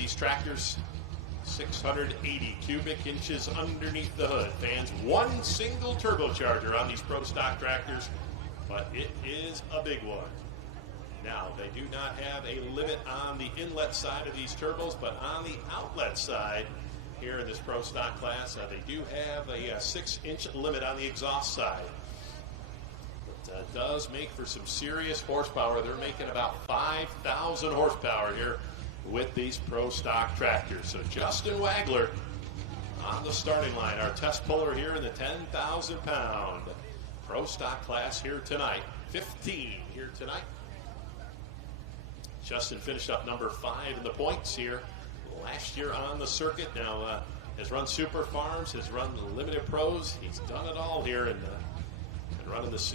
These tractors, 680 cubic inches underneath the hood. Fans, one single turbocharger on these pro stock tractors, but it is a big one. Now, they do not have a limit on the inlet side of these turbos, but on the outlet side here in this pro stock class, they do have a 6-inch limit on the exhaust side. It does make for some serious horsepower. They're making about 5,000 horsepower here with these pro stock tractors. So Justin Wagler on the starting line, our test puller here in the 10,000 pound pro stock class here tonight. 15 here tonight. Justin finished up number 5 in the points here last year on the circuit. Now has run Super Farms, has run the Limited Pros. He's done it all here and running the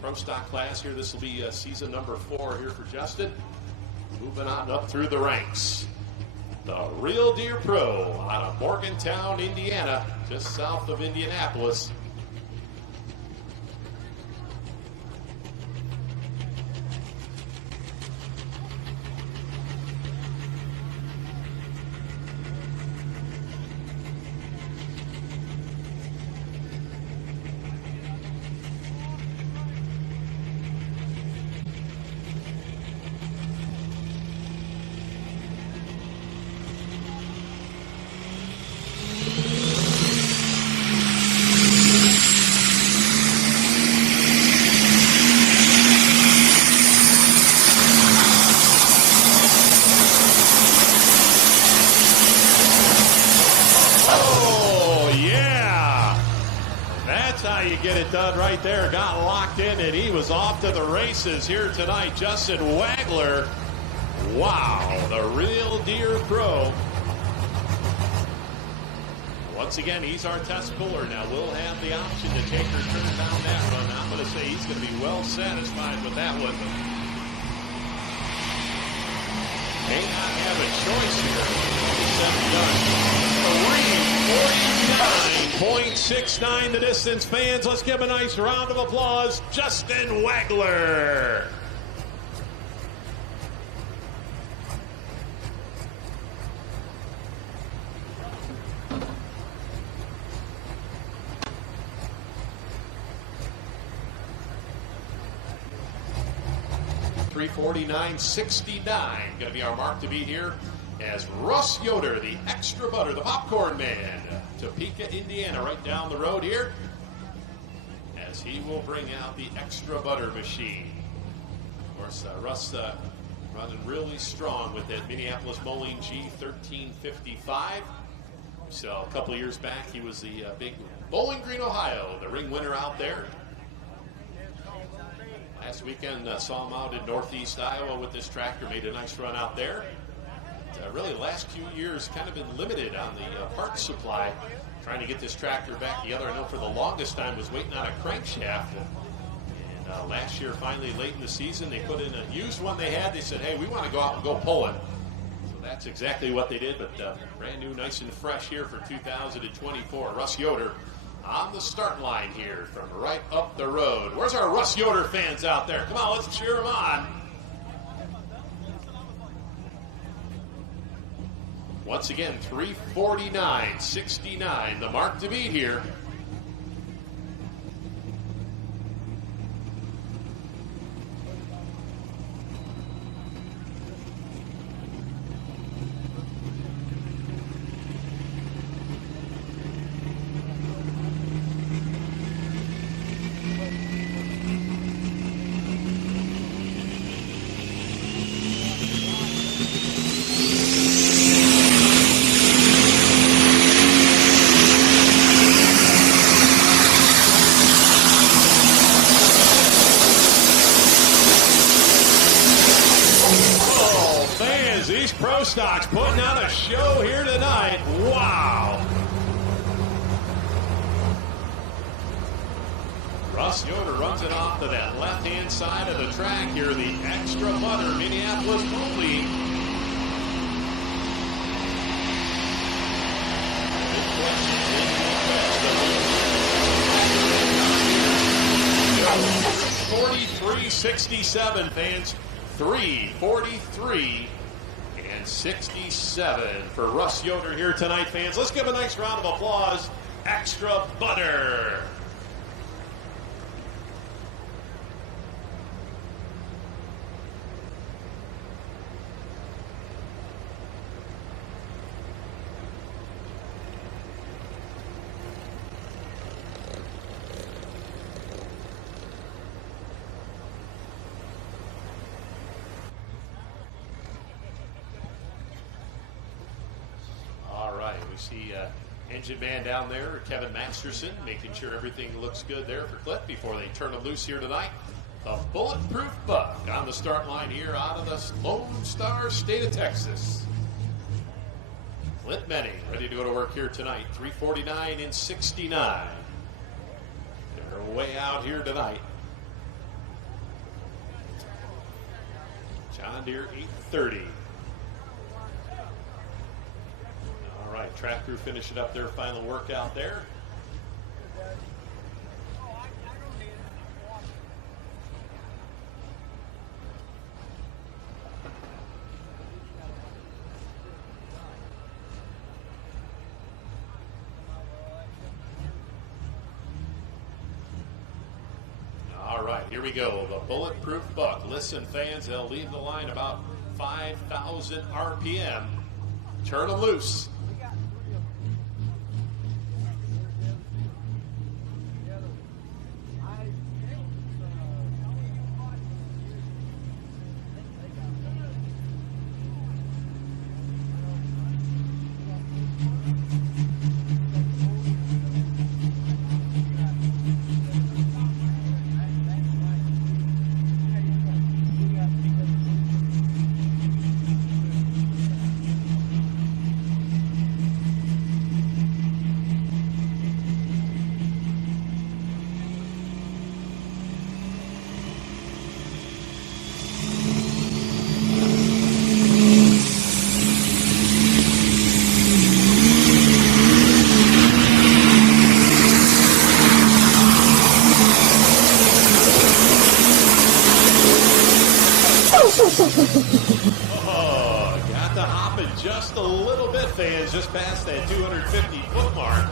pro stock class here. This will be season number 4 here for Justin. Moving on up through the ranks. The Real Deer Pro out of Morgantown, Indiana, just south of Indianapolis. Get it done right there. Got locked in, and he was off to the races here tonight. Justin Wagler. Wow, the Real Deer Pro. Once again, he's our test puller. Now, we'll have the option to take or turn down that run. I'm going to say he's going to be well satisfied with that one. May not have a choice here. 3:49.69 the distance. Fans, let's give him a nice round of applause. Justin Wagler. $3:49.69 going to be our mark to beat here as Russ Yoder, the extra butter, the popcorn man, Topeka, Indiana, right down the road here, as he will bring out the extra butter machine. Of course, Russ running really strong with that Minneapolis Moline G1355. So a couple of years back, he was the big Bowling Green, Ohio, the ring winner out there. Last weekend, saw him out in northeast Iowa with this tractor, made a nice run out there. Really, the last few years kind of been limited on the parts supply, trying to get this tractor back together. I know for the longest time was waiting on a crankshaft. And last year, finally, late in the season, they put in a used one they had. They said, hey, we want to go out and go pulling. So that's exactly what they did, but brand new, nice and fresh here for 2024. Russ Yoder on the start line here from right up the road. Where's our Russ Yoder fans out there? Come on, let's cheer them on. Once again, 3:49.69, the mark to beat here. Pro Stocks putting on a show here tonight. Wow. Russ Yoder runs it off to that left-hand side of the track here. The extra butter Minneapolis Moline. $43.67, fans. 3:43. and 67 for Russ Yoder here tonight, fans. Let's give a nice round of applause. Extra butter. We see engine man down there, Kevin Masterson, making sure everything looks good there for Clint before they turn him loose here tonight. The Bulletproof Buck on the start line here out of the Lone Star State of Texas. Clint Menning ready to go to work here tonight, 3:49 and 69. They're way out here tonight. John Deere 830. All right, track crew finishing up their final workout there. All right, here we go. The Bulletproof Buck. Listen, fans, they'll leave the line about 5,000 RPM. Turn them loose. Oh, got to hop it just a little bit, fans, just past that 250-foot mark.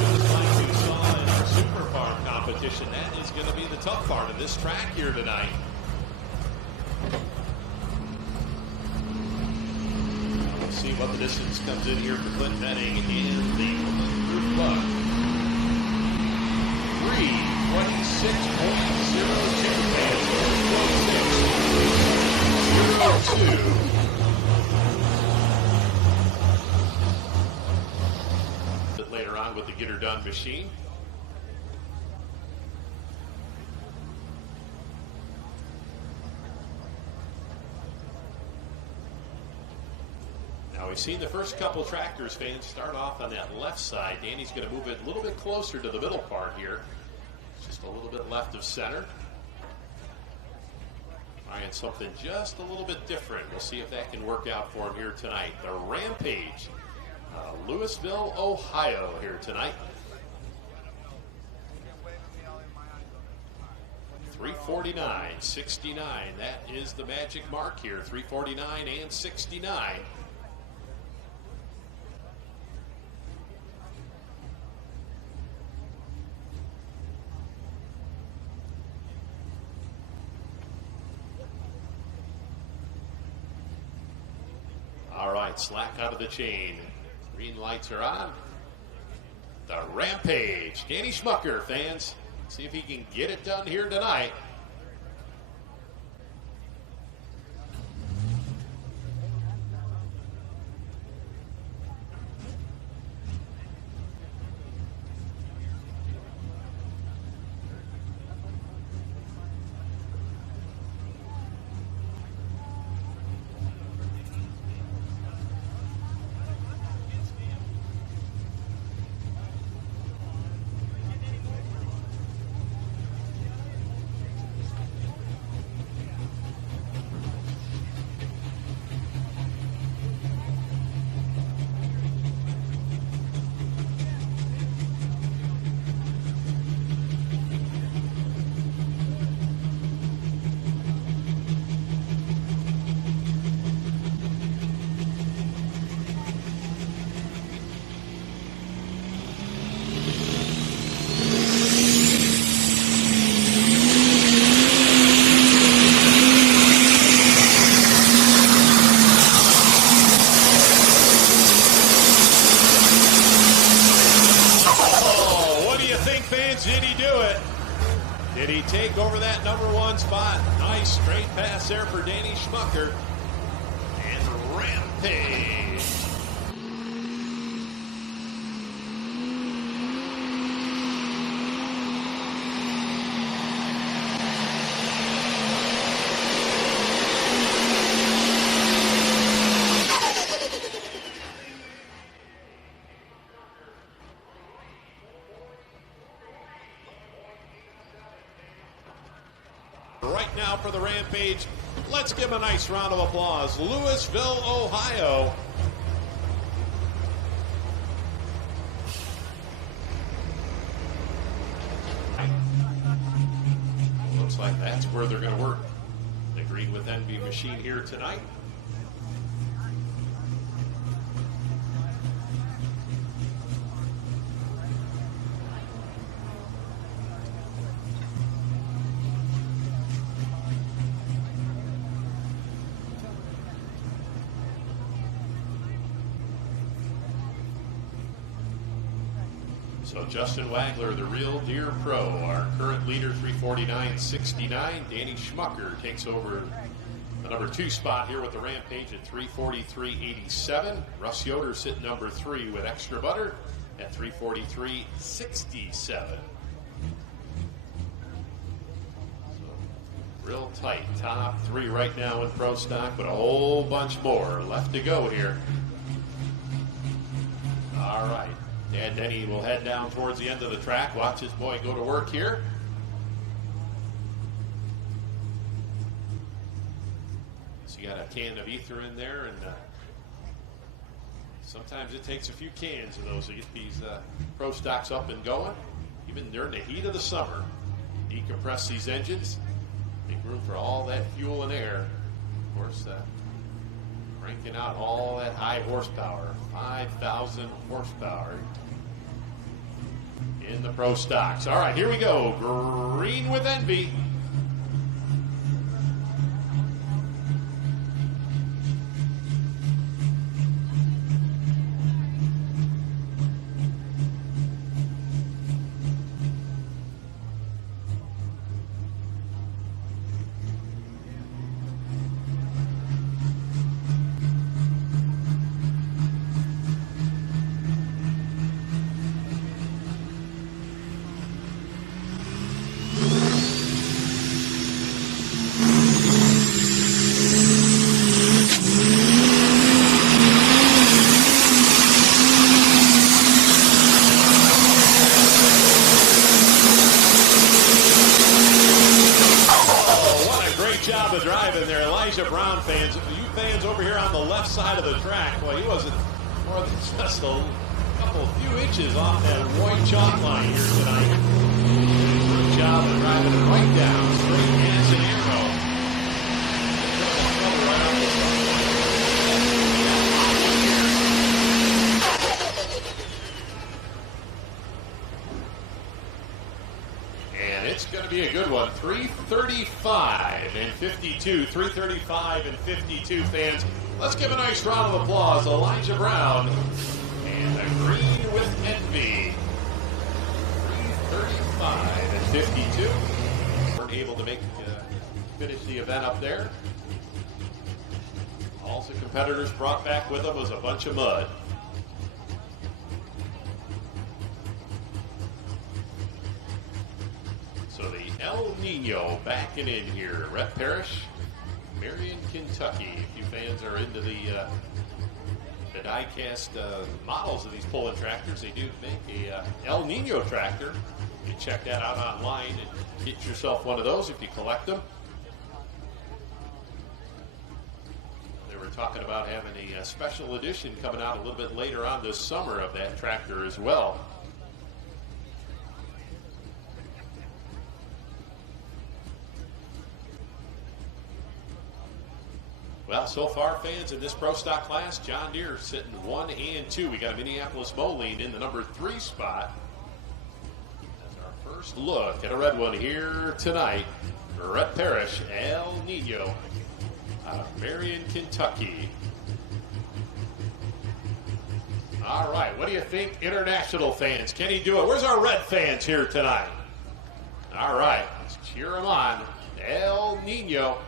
Just like we saw in our Super Farm competition, that is going to be the tough part of this track here tonight. We'll see what the distance comes in here for Clint Menning and the Bulletproof Buck. 3:26.02, fans. 3:26.02. A bit later on with the Get Her Done machine. Now we've seen the first couple tractors, fans, start off on that left side. Danny's going to move it a little bit closer to the middle part here. Just a little bit left of center. Trying something just a little bit different. We'll see if that can work out for him here tonight. The Rampage, Louisville, Ohio here tonight. 3:49.69. That is the magic mark here. 3:49 and 69. All right, slack out of the chain. Green lights are on. The Rampage. Danny Schmucker, fans. See if he can get it done here tonight. Did he take over that #1 spot? Nice straight pass there for Danny Schmucker. And Rampage. Right now for the Rampage, let's give him a nice round of applause. Louisville, Ohio. Looks like that's where they're going to work the Green with Envy machine here tonight. So Justin Wagler, the real Deere Pro, our current leader, 349.69. Danny Schmucker takes over the #2 spot here with the Rampage at 343.87. Russ Yoder sitting #3 with Extra Butter at 343.67. So, real tight top 3 right now in Pro Stock, but a whole bunch more left to go here. All right. And Denny will head down towards the end of the track. Watch his boy go to work here. So you got a can of ether in there, and sometimes it takes a few cans of those to get these Pro Stocks up and going. Even during the heat of the summer, decompress these engines. Make room for all that fuel and air. Of course, cranking out all that high horsepower, 5,000 horsepower in the Pro Stocks. All right, here we go. Green with Envy. Brown fans, you fans over here on the left side of the track, well, he wasn't more than just a few inches off that white chalk line here tonight. Good job of driving it right down, straight as an arrow. And it's going to be a good one. 335 and 52. 335 and 52 fans. Let's give a nice round of applause. Elijah Brown and the Green with Envy. 335 and 52. Weren't able to finish the event up there. All the competitors brought back with them was a bunch of mud. So the El Nino backing in here. Rhett Parrish, Marion, Kentucky. If you fans are into the die-cast models of these pulling tractors, they do make a El Nino tractor. You can check that out online and get yourself one of those if you collect them. They were talking about having a special edition coming out a little bit later on this summer of that tractor as well. Well, so far, fans, in this Pro Stock class, John Deere sitting 1 and 2. We got a Minneapolis Moline in the #3 spot. That's our first look at a red one here tonight. Rhett Parrish, El Nino, out of Marion, Kentucky. All right, what do you think, international fans? Can he do it? Where's our red fans here tonight? All right, let's cheer him on. El Nino.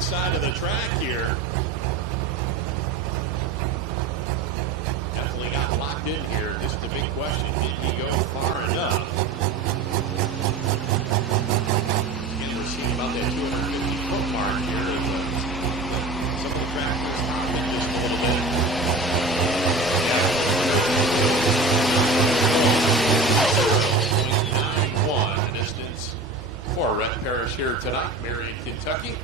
Side of the track here. Definitely got locked in here. Just the big question, did he go far enough? Again, we're seeing about that 250-foot mark here as some of the tractors popping just a little bit. Yeah. 9-1 distance for Rampage here tonight, Marion, Kentucky.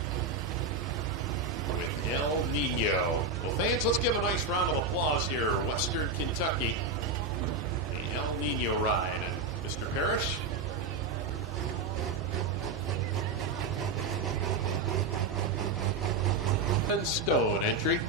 El Nino. Well, fans, let's give a nice round of applause here. Western Kentucky, the El Nino ride. Mr. Parrish. And Stone entry.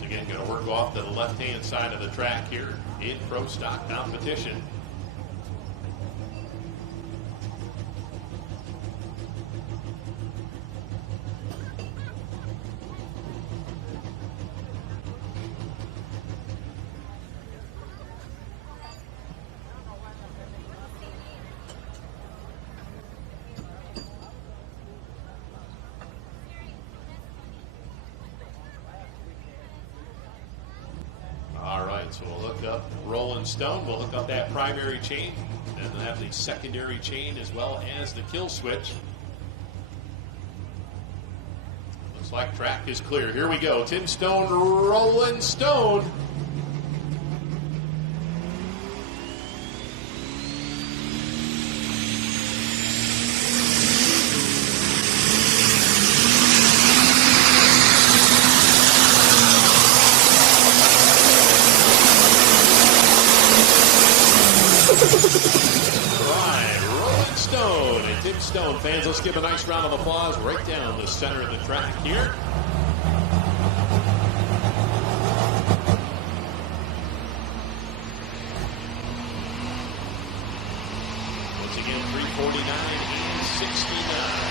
Again, going to work off to the left-hand side of the track here in pro stock competition. So we'll hook up Rolling Stone. We'll hook up that primary chain and we'll have the secondary chain as well as the kill switch. Looks like track is clear. Here we go. Tim Stone, Rolling Stone. Stone fans, let's give a nice round of applause right down the center of the track here. Once again, 349 and 69.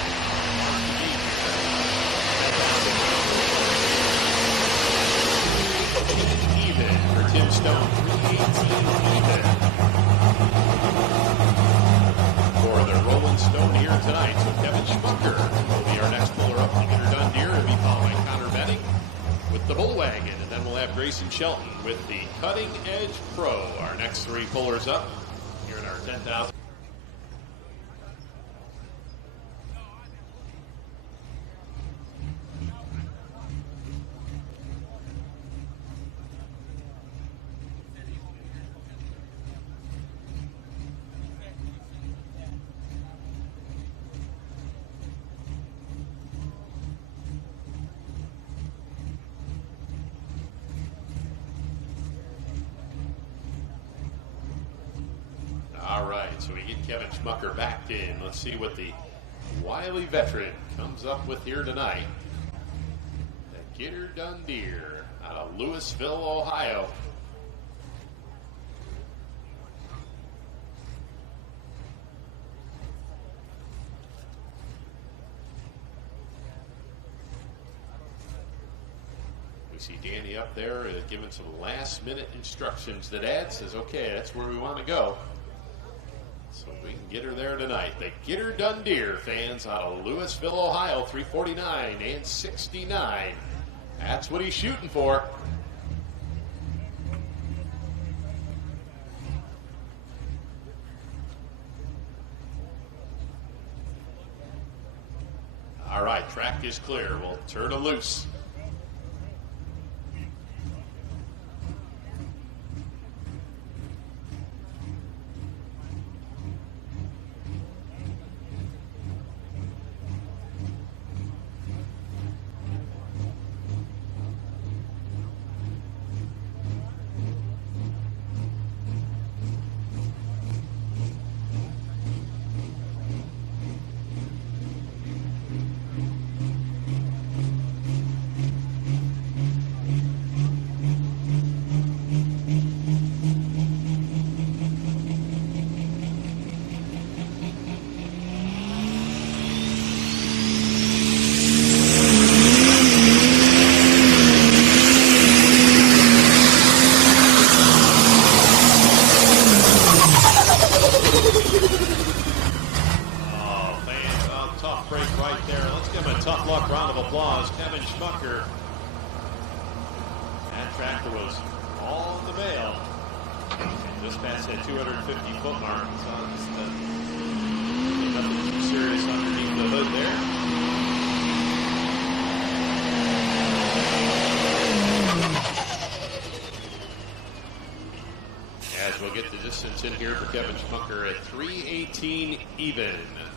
Even for Tim Stone, 318 even. For the Rolling Stone here tonight. So Kevin Schmucker will be our next puller up. Er Dun Deere will be following Connor Benning with the Bull Wagon. And then we'll have Grayson Shelton with the Cutting Edge Pro. Our next three pullers up here in our 10,000. All right, so we get Kevin Schmucker back in. Let's see what the wily veteran comes up with here tonight. The Er Dun Deere out of Louisville, Ohio. We see Danny up there giving some last-minute instructions. The dad says, okay, that's where we want to go. So we can get her there tonight. The Er Dun Deere fans out of Louisville, Ohio, 349 and 69. That's what he's shooting for. All right, track is clear. We'll turn it loose. In here for Kevin Schmucker at 318 even.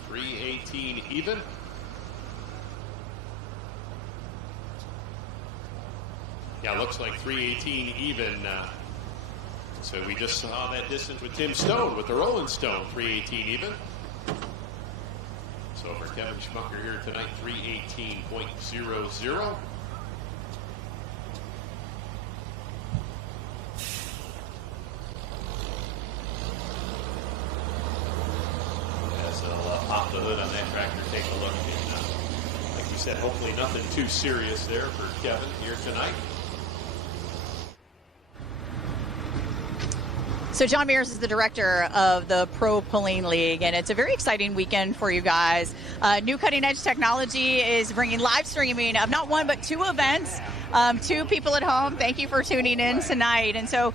318 even. Yeah, looks like 318 even. So we just saw that distance with Tim Stone with the Rolling Stone, 318 even. So for Kevin Schmucker here tonight, 318.00. Pop the hood on that tractor, take a look. And, like you said, hopefully nothing too serious there for Kevin here tonight. So John Mears is the director of the Pro Pulling League, and it's a very exciting weekend for you guys. New cutting-edge technology is bringing live streaming of not one but two events to people at home. Thank you for tuning in tonight. And so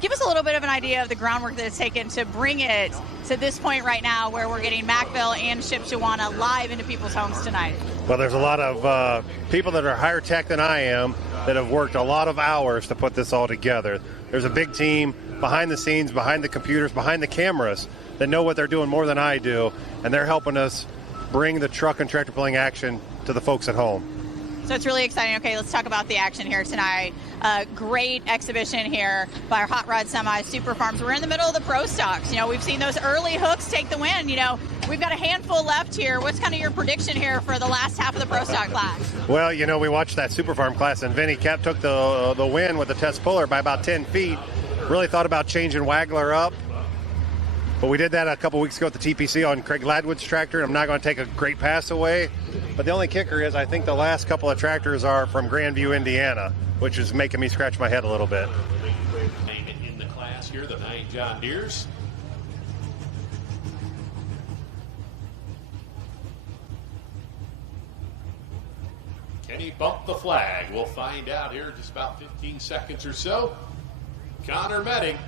give us a little bit of an idea of the groundwork that it's taken to bring it to this point right now where we're getting Macville and Shipshewana live into people's homes tonight. Well, there's a lot of people that are higher tech than I am that have worked a lot of hours to put this all together. There's a big team behind the scenes, behind the computers, behind the cameras that know what they're doing more than I do, and they're helping us bring the truck and tractor pulling action to the folks at home. So it's really exciting. Okay, let's talk about the action here tonight. Great exhibition here by our Hot Rod Semi Super Farms. We're in the middle of the Pro Stocks. You know, we've seen those early hooks take the win. You know, we've got a handful left here. What's kind of your prediction here for the last half of the Pro Stock class? Well, you know, we watched that Super Farm class, and Vinny Cap took the win with the test puller by about 10 feet. Really thought about changing Wagler up, but we did that a couple weeks ago at the TPC on Craig Ladwood's tractor. I'm not going to take a great pass away, but the only kicker is I think the last couple of tractors are from Grandview, Indiana, which is making me scratch my head a little bit. In the class here, the 9 John Deeres. Can he bump the flag? We'll find out here in just about 15 seconds or so. Connor Metting.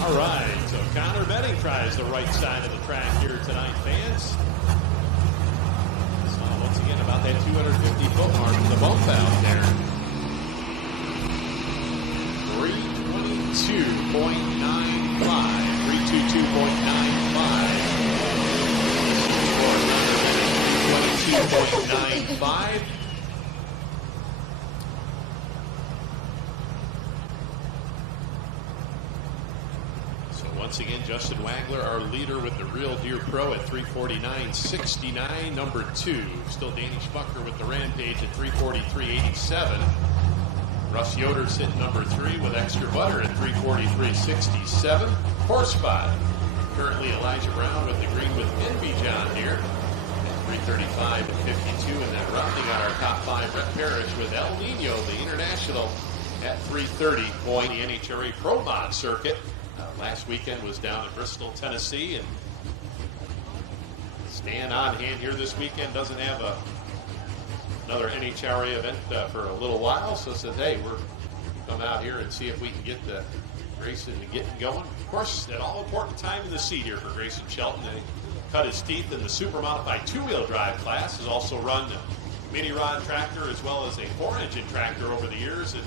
All right, so Connor Metting tries the right side of the track here tonight, fans. So once again, about that 250-foot mark, the bump out there. 322.95. 322.95. Once again, Justin Wagler, our leader with the Real Deere Pro at 349.69. Number 2, still Danny Schmucker with the Rampage at 343.87. Russ Yoder sitting number 3 with Extra Butter at 343.67. Horse spot, currently Elijah Brown with the green with Envy John Deere at 335.52. And then rounding out our top 5, Brett Parrish with El Nino, the International, at 330. Boy, the NHRA Pro Mod circuit. Last weekend was down in Bristol, Tennessee, and Stan on hand here this weekend doesn't have another NHRA event for a little while, so says, hey, we're come out here and see if we can get the Grayson to get going. Of course, at all important time in the seat here for Grayson Shelton. They cut his teeth in the super modified 2-wheel drive class. Has also run a mini rod tractor as well as a 4-engine tractor over the years, and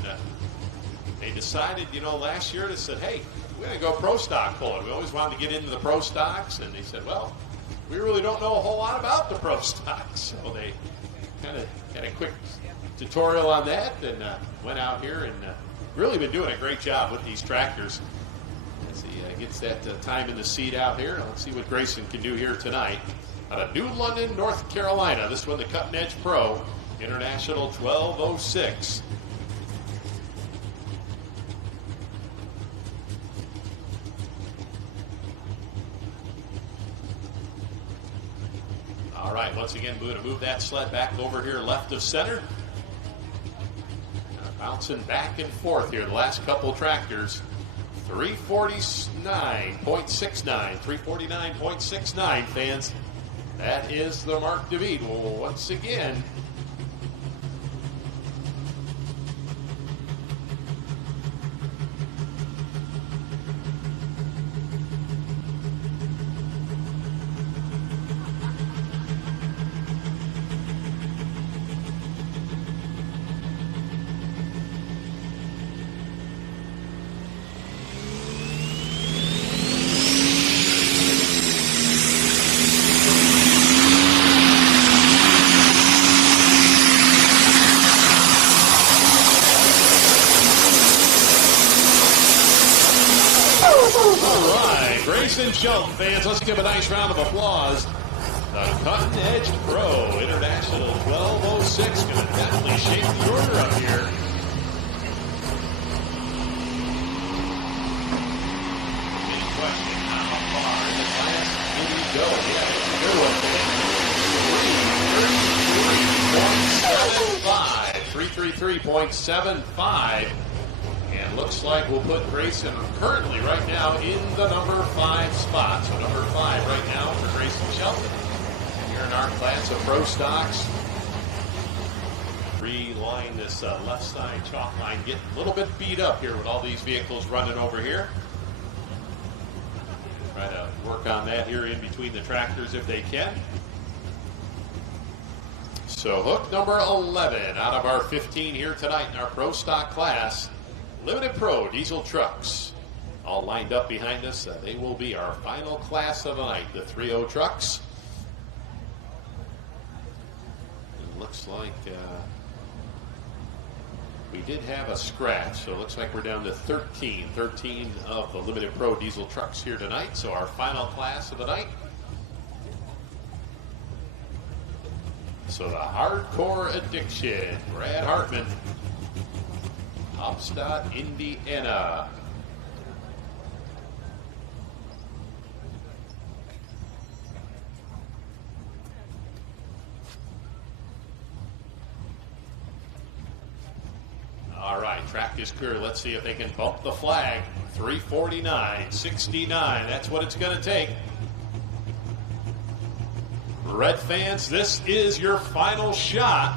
they decided, last year, they said, hey, we're going to go pro stock pulling. We always wanted to get into the pro stocks, and they said, well, we really don't know a whole lot about the pro stocks. So they kind of had a quick tutorial on that and went out here and really been doing a great job with these tractors. As he gets that time in the seat out here, let's see what Grayson can do here tonight. Out of New London, North Carolina, this one the Cutting Edge Pro, International 1206. All right, once again, we're going to move that sled back over here left of center. Bouncing back and forth here, the last couple tractors. 349.69, 349.69, fans. That is the mark to beat. Well, once again, Shelton fans, let's give a nice round of applause. The Cutting Edge Pro International 1206 going to definitely shake the order up here. Any question how far in the class will you go? Yeah, that's a good one. 333.75. And looks like we'll put Grayson currently right now in the number 5 spot. So number 5 right now for Grayson Shelton. Here in our class of pro stocks. Reline this left side chalk line. Getting a little bit beat up here with all these vehicles running over here. Try to work on that here in between the tractors if they can. So hook number 11 out of our 15 here tonight in our pro stock class. Limited Pro diesel trucks all lined up behind us. They will be our final class of the night, the 3.0 trucks. It looks like we did have a scratch, so it looks like we're down to 13 of the Limited Pro diesel trucks here tonight. So our final class of the night. So the Hardcore Addiction, Brad Hartman. Upstott, Indiana. All right, track is clear. Let's see if they can bump the flag. 349.69. That's what it's going to take. Red fans, this is your final shot.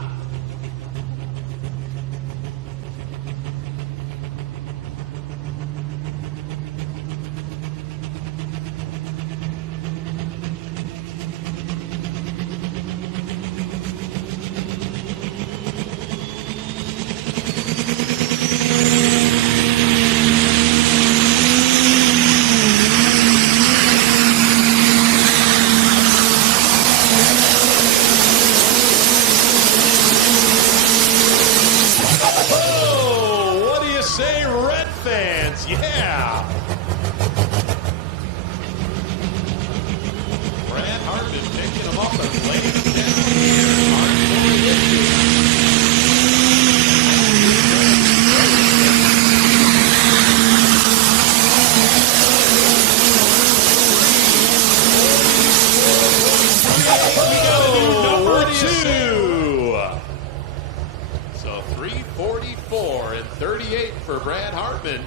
for Brad Hartman.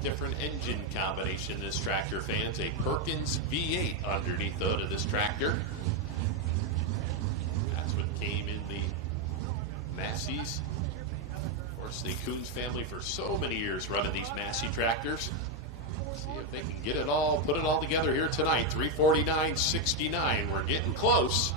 Different engine combination this tractor, fans. A Perkins V8 underneath the hood of this tractor. That's what came in the Massey's. Of course, the Coons family for so many years running these Massey tractors. See if they can get it all, put it all together here tonight. 349.69. We're getting close.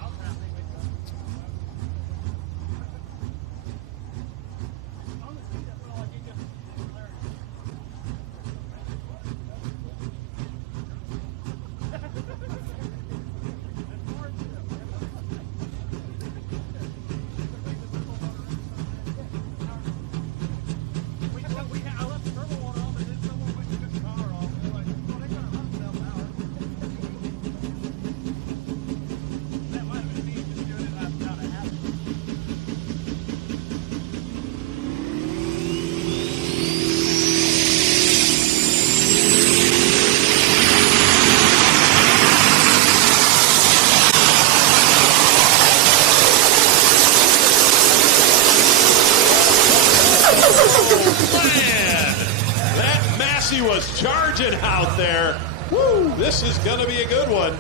Was charging out there. Woo, this is going to be a good one.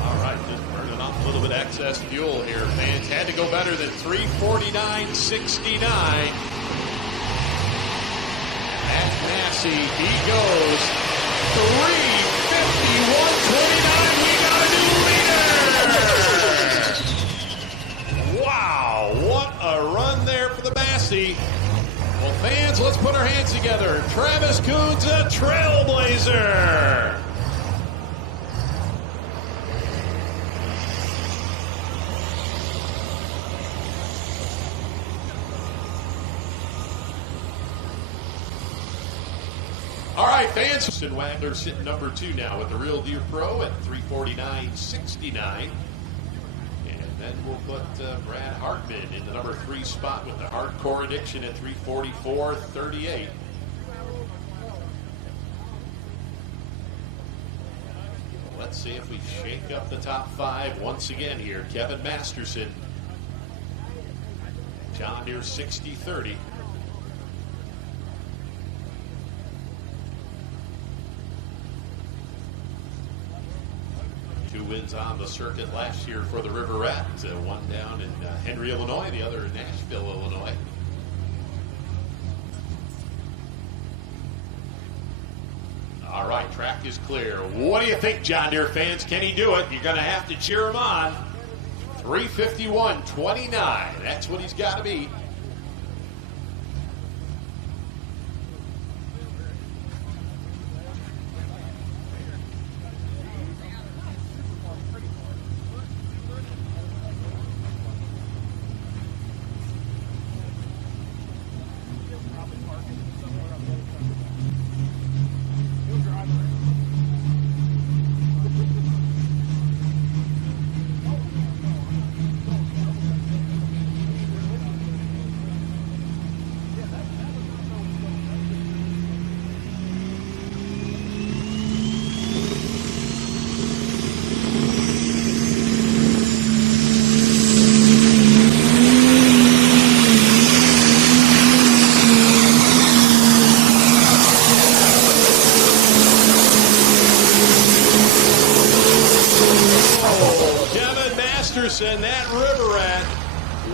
All right, just burning off a little bit of excess fuel here. Fans had to go better than 349.69. At Massey, he goes 351.29. We got a new leader. Wow, what a run there for the Massey. Well, fans, let's put our hands together. Travis Coons, a Trailblazer. All right, fans. And Wagner sitting number 2 now with the Real Deer Pro at 349.69. Then we'll put Brad Hartman in the number 3 spot with the Hardcore Addiction at 344.38. Let's see if we shake up the top 5 once again here. Kevin Masterson, John Deere 6030. 2 wins on the circuit last year for the River Rat. One down in Henry, Illinois, the other in Nashville, Illinois. All right, track is clear. What do you think, John Deere fans? Can he do it? You're going to have to cheer him on. 351.29. That's what he's got to beat. And that River Rat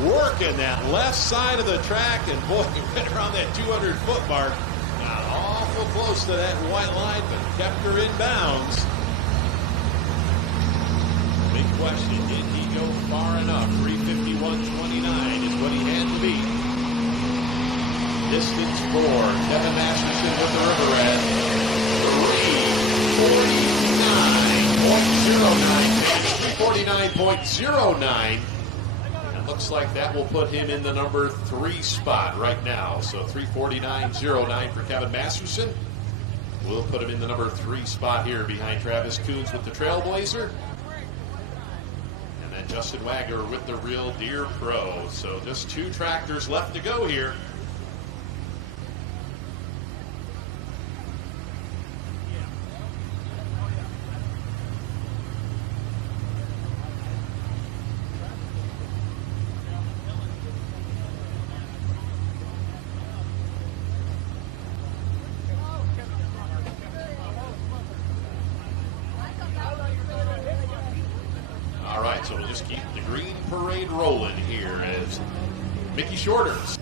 working that left side of the track, and boy, he went around that 200-foot mark. Got awful close to that white line, but kept her in bounds. Big question, did he go far enough? 351.29 is what he had to beat. Distance for Kevin Masterson with the River Rat. 349.09. 349.09. And looks like that will put him in the number 3 spot right now. So 3:49.09 for Kevin Masterson. We'll put him in the number 3 spot here behind Travis Coons with the Trailblazer. And then Justin Wagner with the Er Dun Deere Pro. So just 2 tractors left to go here. All right, so we'll just keep the green parade rolling here as Mickey Shorters.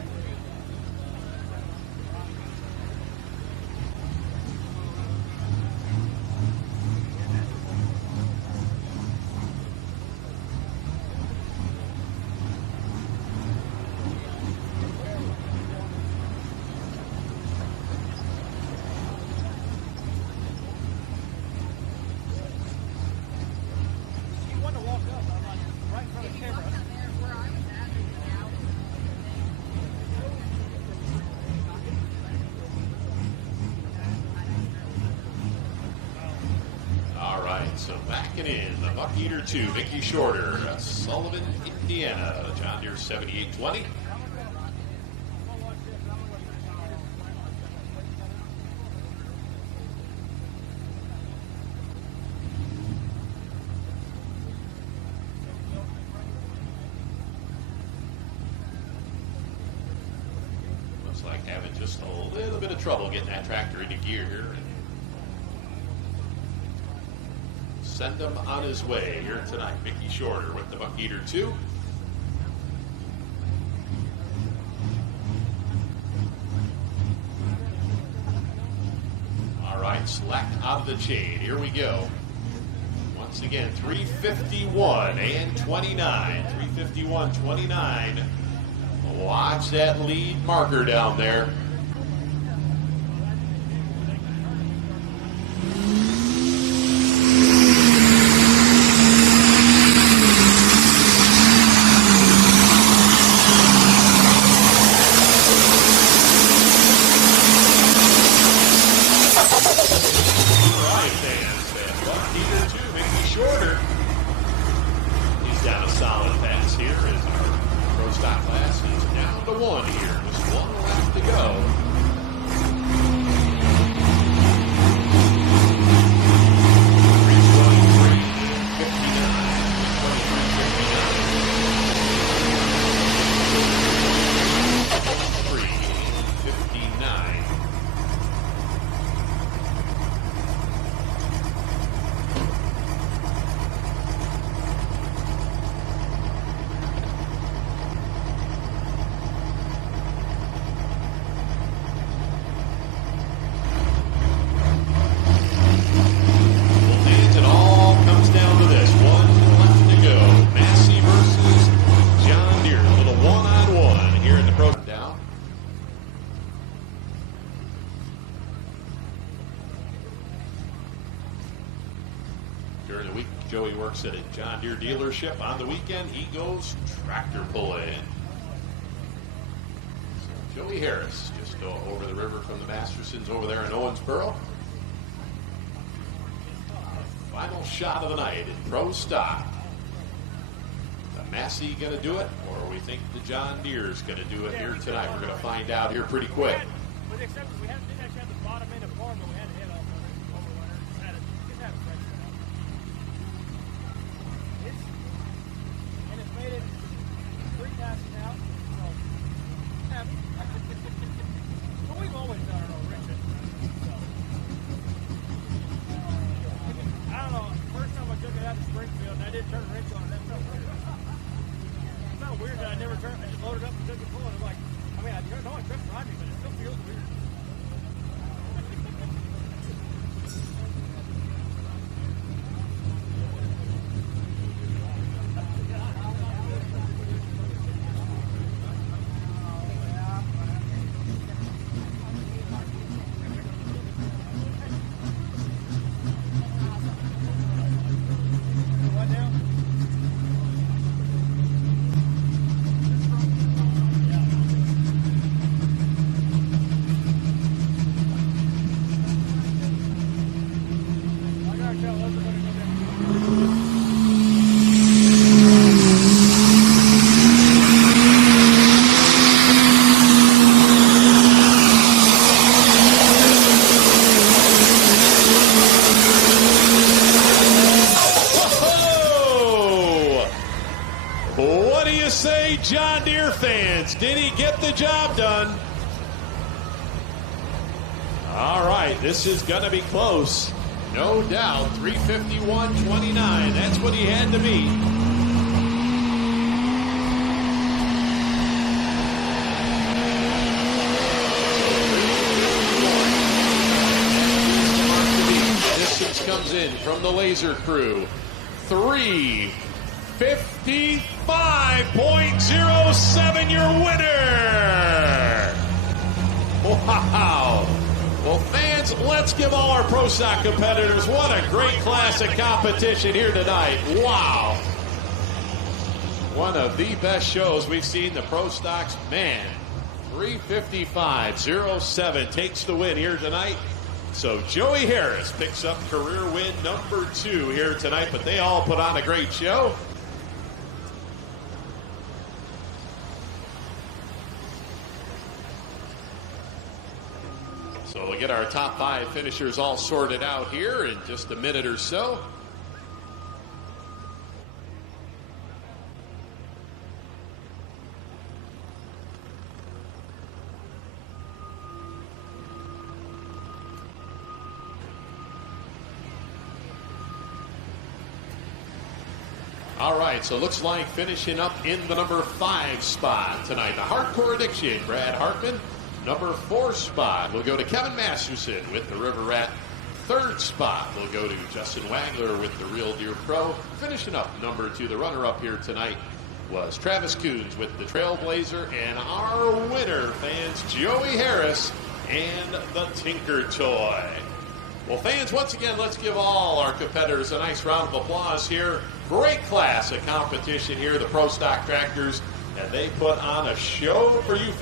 So backing in, the Buck Eater 2, Mickey Shorter, Sullivan, Indiana, John Deere 7820. Looks like having just a little bit of trouble getting that tractor into gear here. Send him on his way here tonight. Mickey Shorter with the Buck Eater 2. All right, slack out of the chain. Here we go. Once again, 351 and 29. 351.29. Watch that lead marker down there. During the week, Joey works at a John Deere dealership. On the weekend, he goes tractor pulling. So Joey Harris just go over the river from the Mastersons over there in Owensboro. Final shot of the night in Pro Stock. The Massey going to do it, or we think the John Deere's going to do it here tonight? We're going to find out here pretty quick. With the exception, we didn't actually have the bottom end of form, but we had to hit off over winter. Just had a fresh shot. And it's made it 3 passes now. So, happy. But we've always done it all, Richard. So, I don't know. First time I took it out to Springfield, and I did turn a wrench on it. That felt weird. It felt weird that I never turned. I just loaded up and took it full. And it was like, I mean, I know I tripped behind me, but it still feels weird. What now? John Deere fans, did he get the job done? All right, this is going to be close. No doubt, 351.29. That's what he had to beat. Distance comes in from the Laser crew. 3:55.07, your winner. Wow. Well, fans, let's give all our Pro Stock competitors what a great classic competition here tonight. Wow. One of the best shows we've seen, the Pro Stocks. Man, 3:55.07 takes the win here tonight. So Joey Harris picks up career win number 2 here tonight, but they all put on a great show. So we'll get our top 5 finishers all sorted out here in just a minute or so. All right, so looks like finishing up in the number 5 spot tonight, the Hardcore Addiction, Brad Hartman. Number 4 spot will go to Kevin Masterson with the River Rat. 3rd spot will go to Justin Wagler with the Real Deer Pro. Finishing up number 2, the runner-up here tonight was Travis Coons with the Trailblazer. And our winner, fans, Joey Harris and the Tinker Toy. Well, fans, once again, let's give all our competitors a nice round of applause here. Great class of competition here, the Pro Stock Tractors, and they put on a show for you fans.